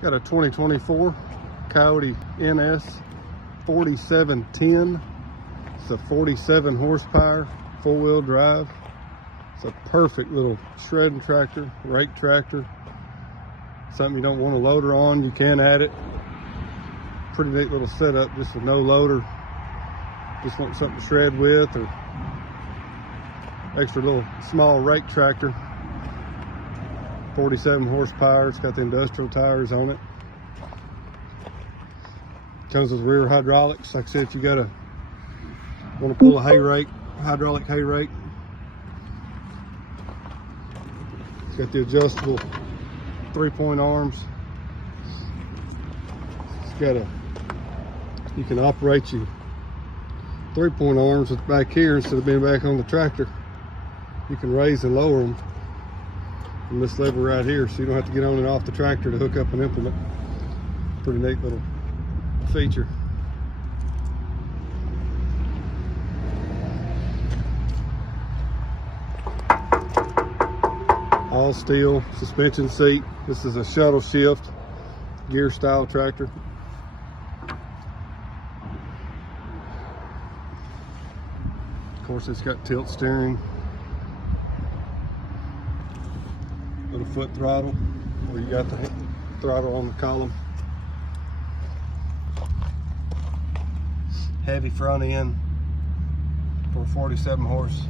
Got a 2024 Coyote NS 4710. It's a 47 horsepower, four-wheel drive. It's a perfect little shredding tractor, rake tractor. Something you don't want a loader on, you can add it. Pretty neat little setup, just with no loader. Just want something to shred with, or extra little small rake tractor. 47 horsepower, it's got the industrial tires on it. Comes with rear hydraulics. Like I said, if you want to pull a hay rake, hydraulic hay rake. It's got the adjustable 3-point arms. It's got you can operate your 3-point arms with back here instead of being back on the tractor. You can raise and lower them from this lever right here, so you don't have to get on and off the tractor to hook up an implement. Pretty neat little feature. All steel suspension seat. This is a shuttle shift gear style tractor. Of course, it's got tilt steering. Little foot throttle, where you got the throttle on the column. Heavy front end for 47 horse.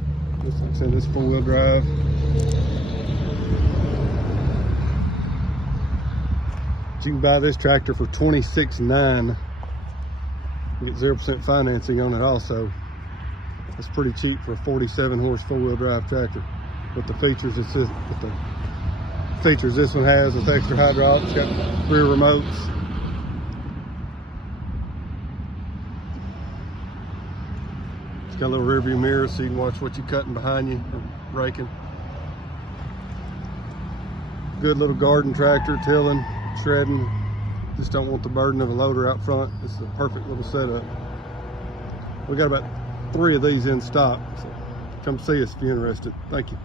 Just like I said, this four-wheel drive. You can buy this tractor for $26,900. You get 0% financing on it also. That's pretty cheap for a 47 horse four-wheel drive tractor. With the features this one has, with extra hydraulics, got rear remotes. It's got a little rear view mirror so you can watch what you're cutting behind you or raking. Good little garden tractor, tilling, shredding. Just don't want the burden of a loader out front. This is a perfect little setup. We got about 3 of these in stock, so come see us if you're interested. Thank you.